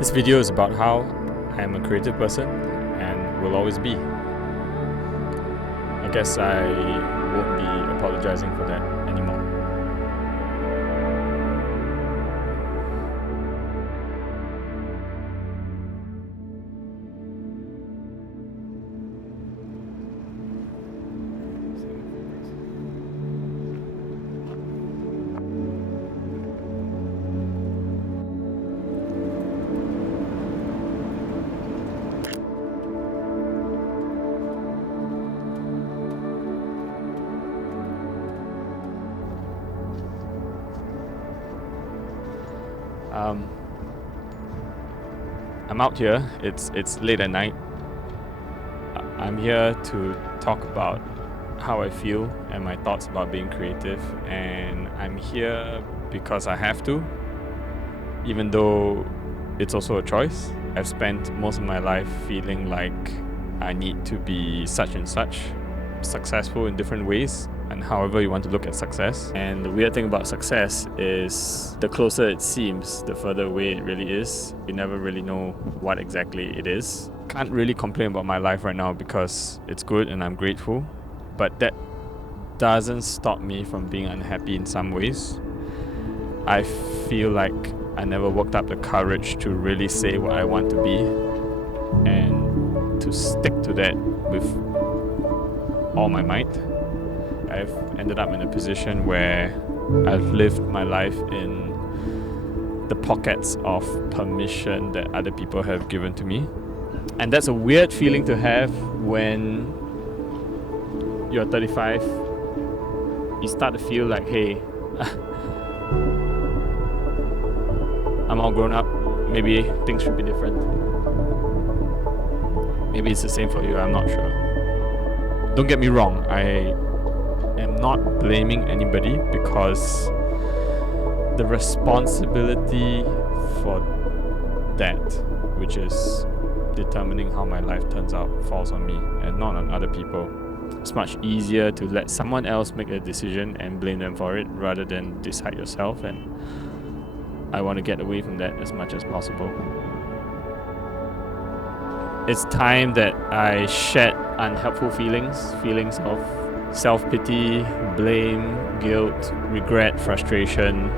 This video is about how I am a creative person and will always be. I guess I won't be apologizing for that anymore. I'm out here. It's late at night. I'm here to talk about how I feel and my thoughts about being creative, and I'm here because I have to, even though it's also a choice. I've spent most of my life feeling like I need to be such and such, successful in different ways, and however you want to look at success. And the weird thing about success is the closer it seems, the further away it really is. You never really know what exactly it is. Can't really complain about my life right now because it's good and I'm grateful, but that doesn't stop me from being unhappy in some ways. I feel like I never worked up the courage to really say what I want to be and to stick to that with all my might. I've ended up in a position where I've lived my life in the pockets of permission that other people have given to me. And that's a weird feeling to have when you're 35. You start to feel like, hey, I'm all grown up. Maybe things should be different. Maybe it's the same for you, I'm not sure. Don't get me wrong, I am not blaming anybody because the responsibility for that, which is determining how my life turns out, falls on me and not on other people. It's much easier to let someone else make a decision and blame them for it rather than decide yourself, and I want to get away from that as much as possible. It's time that I shed unhelpful feelings of self-pity, blame, guilt, regret, frustration,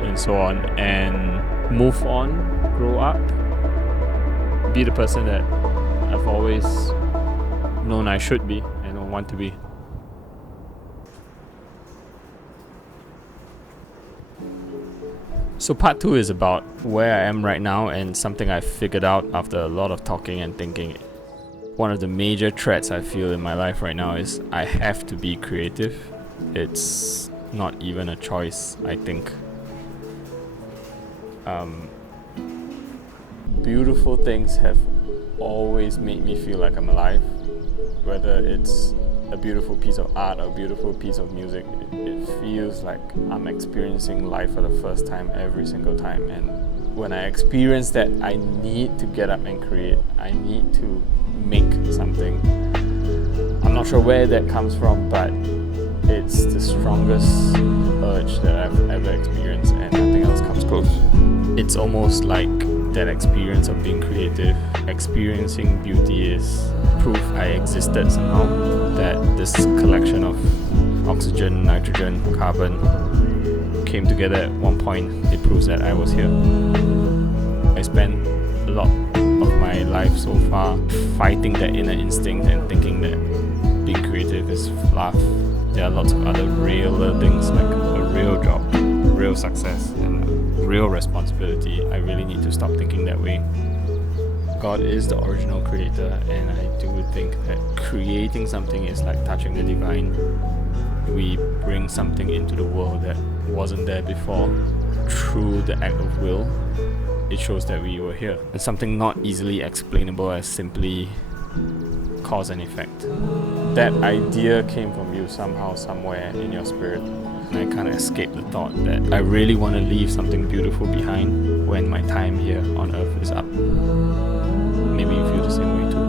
and so on, and move on, grow up, be the person that I've always known I should be and want to be. So part 2 is about where I am right now and something I figured out after a lot of talking and thinking. One of the major threats I feel in my life right now is I have to be creative. It's not even a choice, I think. Beautiful things have always made me feel like I'm alive. Whether it's a beautiful piece of art or a beautiful piece of music, it feels like I'm experiencing life for the first time every single time. And when I experience that, I need to get up and create. I need to make something. I'm not sure where that comes from, but it's the strongest urge that I've ever experienced, and nothing else comes close. It's almost like that experience of being creative, experiencing beauty is proof I existed somehow, that this collection of oxygen, nitrogen, carbon came together at one point. It proves that I was here. I spent a lot of my life so far fighting that inner instinct and thinking that being creative is fluff. There are lots of other realer things like a real job, real success, and real responsibility. I really need to stop thinking that way. God is the original creator, and I do think that creating something is like touching the divine. We bring something into the world that wasn't there before through the act of will. It shows that we were here. And something not easily explainable as simply cause and effect. That idea came from you somehow, somewhere in your spirit. And I can't escape the thought that I really want to leave something beautiful behind when my time here on earth is up. Maybe you feel the same way too.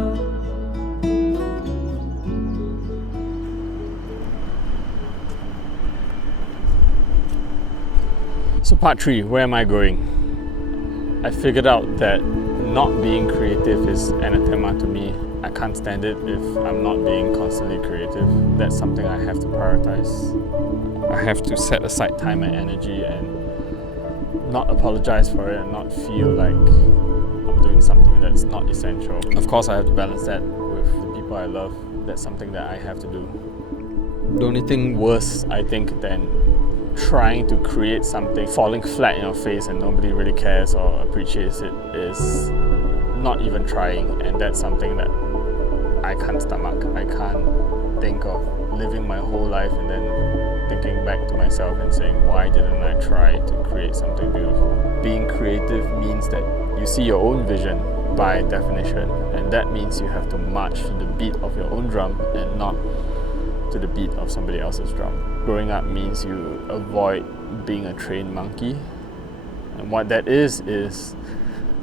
So part 3, where am I going? I figured out that not being creative is anathema to me. I can't stand it if I'm not being constantly creative. That's something I have to prioritize. I have to set aside time and energy and not apologize for it and not feel like I'm doing something that's not essential. Of course, I have to balance that with the people I love. That's something that I have to do. The only thing worse, I think, than trying to create something falling flat in your face and nobody really cares or appreciates it is not even trying, and that's something that I can't stomach. I can't think of living my whole life and then thinking back to myself and saying, why didn't I try to create something beautiful? Being creative means that you see your own vision by definition, and that means you have to march to the beat of your own drum and not to the beat of somebody else's drum. Growing up means you avoid being a trained monkey, and what that is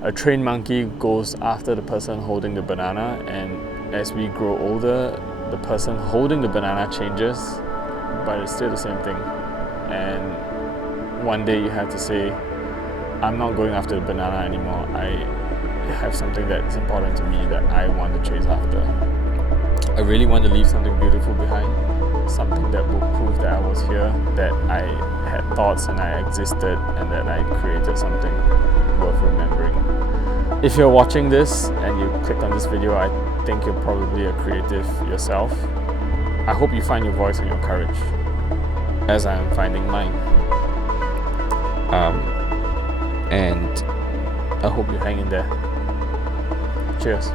a trained monkey goes after the person holding the banana, and as we grow older, the person holding the banana changes, but it's still the same thing. And one day you have to say, I'm not going after the banana anymore. I have something that's important to me that I want to chase after. I really want to leave something beautiful behind, something that will prove that I was here, that I had thoughts and I existed, and that I created something worth remembering. If you're watching this and you clicked on this video, I think you're probably a creative yourself. I hope you find your voice and your courage, as I am finding mine. And I hope you hang in there. Cheers.